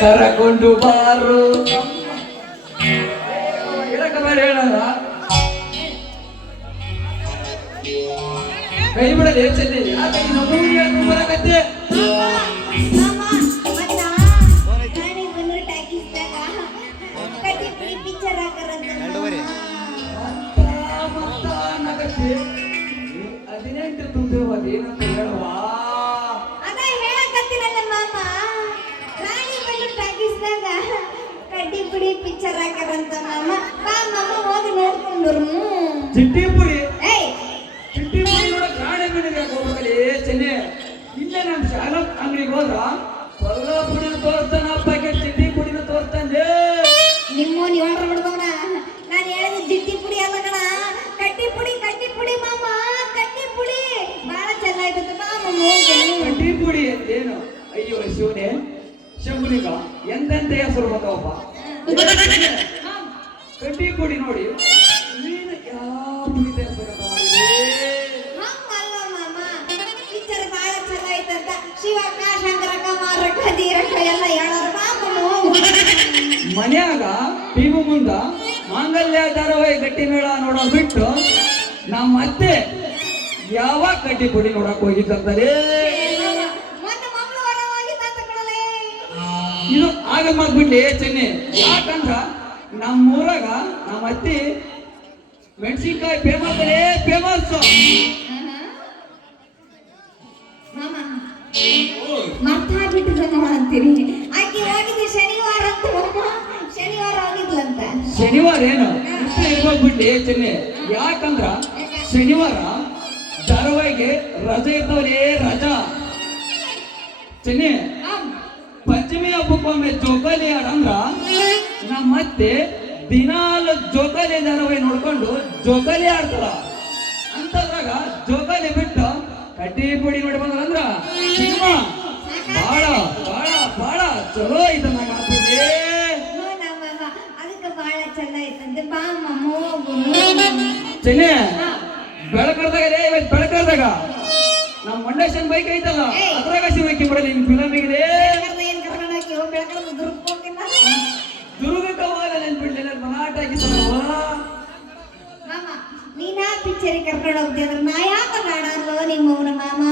ಕರಕೊಂಡು ಬಾರು ಬೇಡ ಹೇಳಲ್ಲ ಕೈ ಬಿಡಲಿ ಚೆನ್ನಿ ಬರಕತ್ತೆ ಹದಿನೆಂಟು ತುಂಬಿರುವ ಏನಂತ ಹೇಳುವಾ ಕಡ್ಡಿ ಪುಡಿ ಪಿಕ್ಚರ್ ಹಾಕ್ಯಾರಂತ ಮಾಮ ಬಾ ಮಾಮ ಹೋಗಿ ನೋಡ್ಕೊಂಡ್ರು ಚಿಟ್ಟಿ ಪುಡಿ ಚಿಟ್ಟಿ ಪುಡಿ ನೋಡಕ್ ರಾಣಿ ಮನೆಗೆ ಹೋಗ್ಬೇಕಲ್ಲಿ ಚೆನ್ನೆ ಇಲ್ಲೇ ನಮ್ಮ ಶಾಲಾ ಅಂಗಡಿಗೆ ಹೋದ್ರ ಕೊಲ್ಲ ಪುಡಿನ ತೋರಿಸ್ತಾನ ಪ್ಯಾಕೆಟ್ ಚಿಟ್ಟಿ ಪುಡಿನ ತೋರಿಸ್ತಾನೆ ನಿಮ್ಮೋನ್ ಹೇಳ್ರ ಬಿಡ್ದವನ ನಾನು ಹೇಳಿದ ಚಿಟ್ಟಿ ಪುಡಿ ಅಲ್ಲ ಕಣ ಕಡ್ಡಿ ಪುಡಿ ಮಾಮ ಕಡ್ಡಿ ಪುಡಿ ಬಹಳ ಚೆನ್ನಾಗಿತ್ತು ಬಾ ಮಾಮ ಕಡ್ಡಿ ಪುಡಿ ಅಂತೇನು ಅಯ್ಯೋ ಶಿವನೇ ಶಂಭುನಿಗ ಎಂತೆಂತ ಹೆಸರು ಬಂದವಪ್ಪ ಕಡ್ಡಿ ಪುಡಿ ನೋಡಿ ನೀನು ಯಾವ ಪುಡಿ ಹಂಗಲ್ಲ ಮಾಮ ಪಿಕ್ಚರ್ ಬಹಳ ಚೆನ್ನಾಗಿತ್ತಂತ ಶಿವಕ್ಕ ಶಂಕರಕ್ಕ ಮಾರಕ್ಕ ಧೀರಕ್ಕ ಎಲ್ಲ ಹೇಳೋರು ಮನ್ಯಾಗ ಟಿವಿ ಮುಂದ ಮಾಂಗಲ್ಯ ಧಾರಾವಾಹಿ ಗಟ್ಟಿ ಮೇಳ ನೋಡೋದು ಬಿಟ್ಟು ನಮ್ಮ ಅತ್ತೆ ಯಾವ ಕಡ್ಡಿ ಪುಡಿ ನೋಡಕ್ ಹೋಗಿದ್ದಂತಾರೆ ಇದು ಆಗ ಮಾಡ್ಬಿಡ್ಲಿ ಚೆನ್ನಿ ಯಾಕಂದ್ರ ನಮ್ಮೂರಾಗ ನಮ್ಮ ಅತ್ತಿ ಮೆಣಸಿನ್ಕಾಯಿ ಫೇಮಸ್ ಫೇಮಸ್ ಮರ್ತಾ ಬಿಟ್ಟು ಅಂತೀರಿ ಆಕೆ ಹೋಗಿದ್ದು ಶನಿವಾರ ಅಂತ ಶನಿವಾರ ಹೋಗಿದ್ಲಂತ ಶನಿವಾರ ಏನು ಇರ್ಬೋಗ್ಬಿಡ್ಲಿ ಚೆನ್ನಿ ಯಾಕಂದ್ರ ಶನಿವಾರ ಧಾರಾವಾಹಿಗೆ ರಜೆ ಇರ್ತಾವಲೇ ರಜಾ ಚೆನ್ನಿ ಪಂಚಮಿ ಹಬ್ಬಕ್ಕೊಮ್ಮೆ ಜೋಕಾಲಿ ಆಡಂದ್ರ ನಮ್ಮತ್ತೆ ದಿನಾಲು ಜೋಕಾಲಿ ಧಾರಾವಾಹಿ ನೋಡ್ಕೊಂಡು ಜೋಕಾಲಿ ಆಡ್ತಾರ ಅಂತದ್ರಾಗ ಜೋಕಾಲಿ ಬಿಟ್ಟು ಕಡ್ಡಿ ಪುಡಿ ನೋಡಿ ಬಂದ್ರಂದ್ರ ಸಿನಿಮಾ ಬಹಳ ಬಹಳ ಬಹಳ ಚಲೋ ಇದನ್ನ ಮಾಡ್ತಿದ್ದೆ ಅದಕ್ಕೆ ಬಹಳ ಚಂದ ಐತಂತೆ ಬಾ ಮಮ್ಮ ಚೆನ್ನೆ ಬೆಳಕರ್ದಾಗ ಇವತ್ತು ಬೆಳಕರ್ದಾಗ ನಮ್ಮ ಮಂಡೇಶನ್ ಬೈಕ್ ಐತಲ್ಲ ಅದ್ರಾಗ ಸಿಗಕ್ಕೆ ಬಿಡಲಿ ನಿಮ್ ಫಿಲಮಿಗೆ ದುರ್ಗಕ್ಕೆ ಹೋಗಲ್ಲ ನೆನ್ಬಿಡ್ಲಿ ನನ್ನ ಮನಾಟ ಆಗಿದ್ದಲ್ಲ ಮಾಮ ನೀನಾ ಪಿಕ್ಚರಿಗೆ ಕರ್ಕೊಂಡು ಹೋಗ್ತಿದ್ರ ನಾ ಯಾಕ ಬೇಡ ಅಲ್ವ ನಿಮ್ಮವನ ಮಾಮ